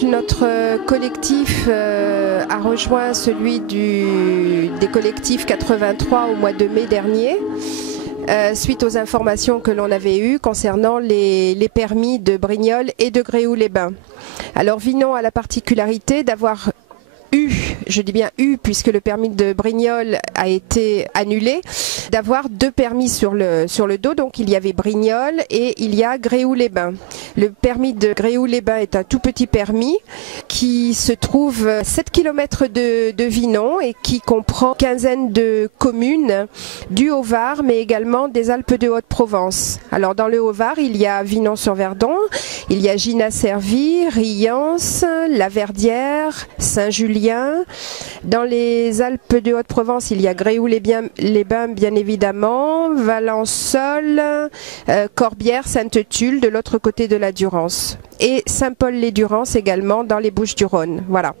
Donc notre collectif a rejoint celui des collectifs 83 au mois de mai dernier, suite aux informations que l'on avait eues concernant les permis de Brignoles et de Gréoux-les-Bains. Alors Vinon a la particularité d'avoir je dis bien puisque le permis de Brignoles a été annulé, d'avoir deux permis sur le dos. Donc il y avait Brignoles et il y a Gréoux-les-Bains. Le permis de Gréoux-les-Bains est un tout petit permis qui se trouve à 7 km de Vinon et qui comprend une quinzaine de communes du Haut-Var mais également des Alpes de Haute-Provence. Alors dans le Haut-Var, il y a Vinon-sur-Verdon, il y a Gina-Servies, Riance, La Verdière, Saint-Julien. Dans les Alpes de Haute-Provence, il y a Gréoux-les-Bains bien évidemment, Valençol, Corbière, Sainte-Tulle de l'autre côté de la Durance et Saint-Paul-les-Durance également dans les Bouches-du-Rhône. Voilà.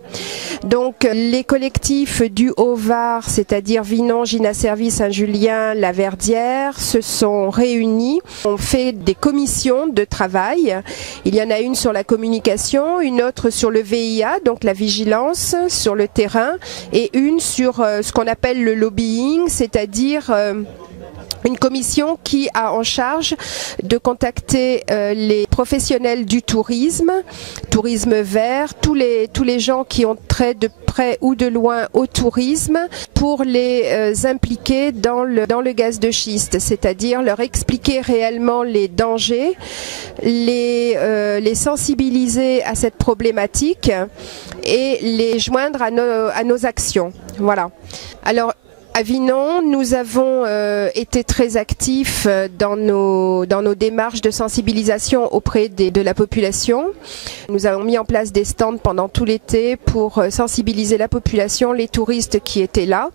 Donc les collectifs du Haut-Var, c'est-à-dire Vinon, Gina-Servies, Saint-Julien, La Verdière, se sont réunis, ont fait des commissions de travail. Il y en a une sur la communication, une autre sur le VIA, donc la vigilance sur le terrain, et une sur ce qu'on appelle le lobbying, c'est-à-dire une commission qui a en charge de contacter les professionnels du tourisme vert, tous les gens qui ont trait de près ou de loin au tourisme pour les impliquer dans le gaz de schiste, c'est-à-dire leur expliquer réellement les dangers, les sensibiliser à cette problématique et les joindre à nos actions. Voilà. Alors, à Vinon, nous avons été très actifs dans nos démarches de sensibilisation auprès de la population. Nous avons mis en place des stands pendant tout l'été pour sensibiliser la population, les touristes qui étaient là.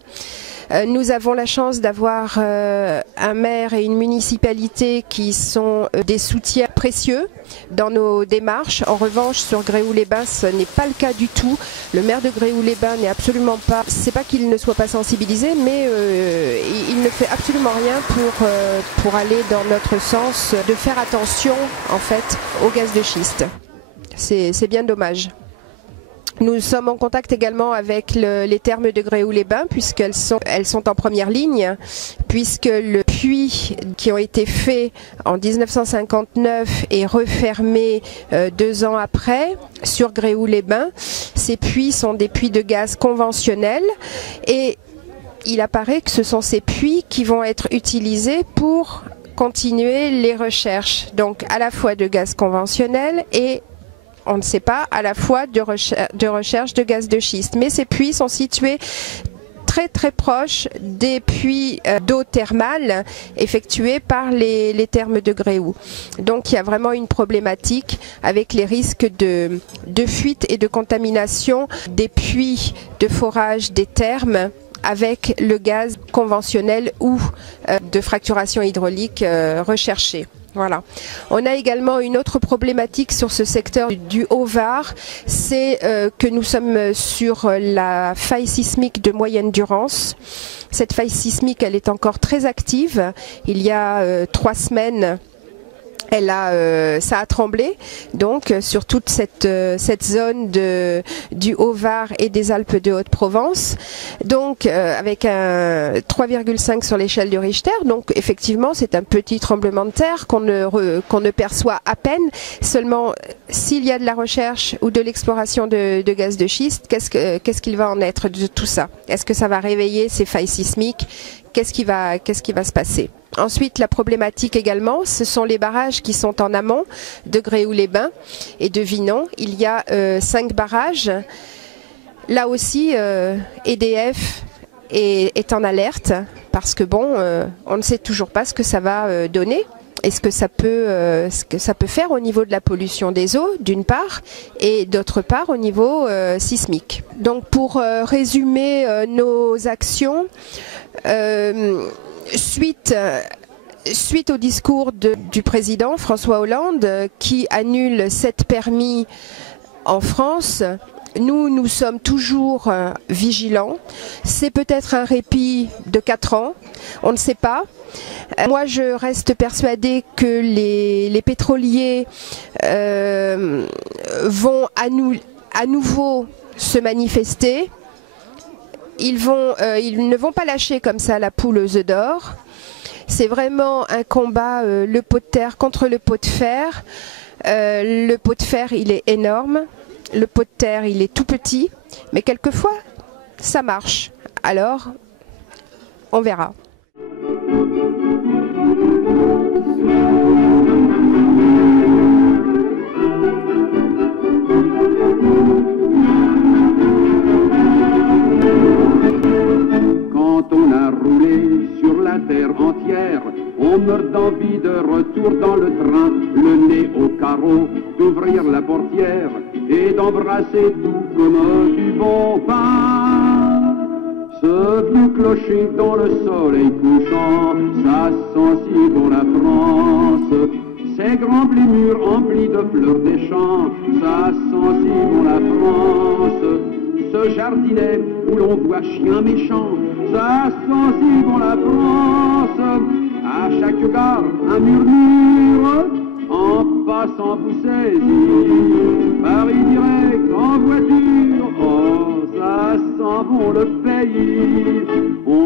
Nous avons la chance d'avoir un maire et une municipalité qui sont des soutiens précieux dans nos démarches. En revanche, sur Gréoux-les-Bains, ce n'est pas le cas du tout. Le maire de Gréoux-les-Bains n'est absolument pas, c'est pas qu'il ne soit pas sensibilisé, mais il ne fait absolument rien pour aller dans notre sens de faire attention en fait au gaz de schiste. C'est bien dommage. Nous sommes en contact également avec les thermes de Gréoux-les-Bains puisqu'elles sont en première ligne, puisque le puits qui ont été faits en 1959 est refermé 2 ans après sur Gréoux-les-Bains. Ces puits sont des puits de gaz conventionnels et il apparaît que ce sont ces puits qui vont être utilisés pour continuer les recherches, donc à la fois de gaz conventionnel et on ne sait pas, à la fois de recherche de gaz de schiste. Mais ces puits sont situés très très proches des puits d'eau thermale effectués par les thermes de Gréoux. Donc il y a vraiment une problématique avec les risques de fuite et de contamination des puits de forage des thermes avec le gaz conventionnel ou de fracturation hydraulique recherché. Voilà. On a également une autre problématique sur ce secteur du Haut-Var, c'est que nous sommes sur la faille sismique de moyenne durance. Cette faille sismique, elle est encore très active. Il y a 3 semaines, ça a tremblé donc sur toute cette zone du Haut-Var et des Alpes de Haute-Provence, donc avec un 3,5 sur l'échelle de Richter. Donc effectivement c'est un petit tremblement de terre qu'on ne perçoit à peine. Seulement s'il y a de la recherche ou de l'exploration de gaz de schiste, qu'est-ce qu'il va en être de tout ça? Est-ce que ça va réveiller ces failles sismiques? Qu'est-ce qui va se passer? Ensuite, la problématique également, ce sont les barrages qui sont en amont de Gréoux-les-Bains et de Vinon. Il y a 5 barrages. Là aussi, EDF est en alerte parce que on ne sait toujours pas ce que ça va donner. Et ce que ça peut faire au niveau de la pollution des eaux, d'une part, et d'autre part au niveau sismique. Donc pour résumer nos actions, suite au discours du président François Hollande qui annule 7 permis en France, nous sommes toujours vigilants. C'est peut-être un répit de 4 ans, on ne sait pas. Moi, je reste persuadée que les pétroliers vont à nouveau se manifester. Ils ne vont pas lâcher comme ça la poule aux œufs d'or. C'est vraiment un combat, le pot de terre contre le pot de fer. Le pot de fer, il est énorme. Le pot de terre, il est tout petit. Mais quelquefois, ça marche. Alors, on verra. Quand on a roulé sur la terre entière, on meurt d'envie de retour dans le train, le nez au carreau, d'ouvrir la portière et d'embrasser tout comme du bon pain. Ce vieux clocher dans le soleil couchant, ça sent si bon la France. Ces grands blés mûrs emplis de fleurs des champs, ça sent si bon la France. Ce jardinet où l'on voit chien méchant, ça sent si bon la France. À chaque gare, un murmure, en passant vous saisit. Paris direct en voiture, oh, ça sent bon le pays. On